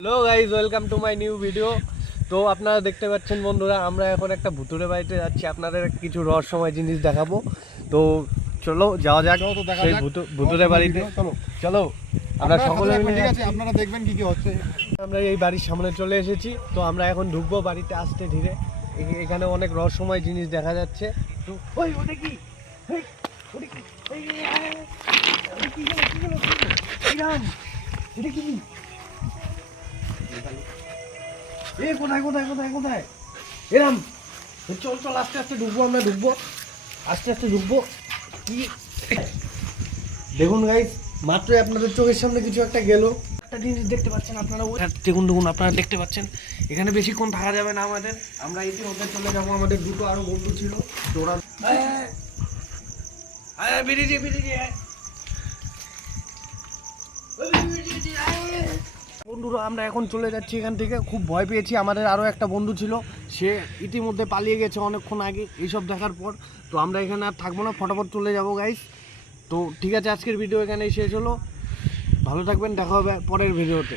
Hello guys, welcome to my new video. তো আপনারা দেখতে পাচ্ছেন বন্ধুরা, আমরা এখন একটা ভুতুরে বাড়িতে যাচ্ছি, আপনাদের কিছু রহস্যময় জিনিস দেখাবো। তো চলো যাওয়া যাক সেই ভুতুরে বাড়িতে। চলো আমরা সকলে মিলে যাচ্ছি, আপনারা দেখবেন কি কি হচ্ছে। আমরা এই বাড়ির সামনে চলে এসেছি। তো আমরা এখন ঢুকবো বাড়িতে আস্তে ধীরে। এখানে অনেক রহস্যময় জিনিস দেখা যাচ্ছে। তো ওই ওটা কি, এই, ওটা কি, এই, ওটা কি হলো, কি হলো, কি হলো? এই রাম, এটা কি? এ কোথায় কোথায় কোথায় কোথায় এরাম? চল চল, আস্তে আস্তে ঢুকবো, আমরা ঢুকবো, আস্তে আস্তে ঢুকবো। কি দেখুন গাইস, মাত্রই আপনাদের চোখের সামনে কিছু একটা গেল। একটা জিনিস দেখতে পাচ্ছেন আপনারা, দেখুন দেখুন, আপনারা দেখতে পাচ্ছেন এখানে বেশিক্ষণ থাকা যাবে না আমাদের। আমরা ইতিমধ্যে চলে যাবো, আমাদের দুটো আরো বন্ধু ছিল, তো ওরা বেরিয়ে বেরিয়ে বন্ধুরা, আমরা এখন চলে যাচ্ছি এখান থেকে। খুব ভয় পেয়েছি, আমাদের আরও একটা বন্ধু ছিল, সে ইতিমধ্যে পালিয়ে গেছে অনেকক্ষণ আগে এইসব দেখার পর। তো আমরা এখানে আর থাকবো না, ফটাফট চলে যাবো গাইস। তো ঠিক আছে, আজকের ভিডিও এখানেই শেষ হলো। ভালো থাকবেন, দেখা হবে পরের ভিডিওতে।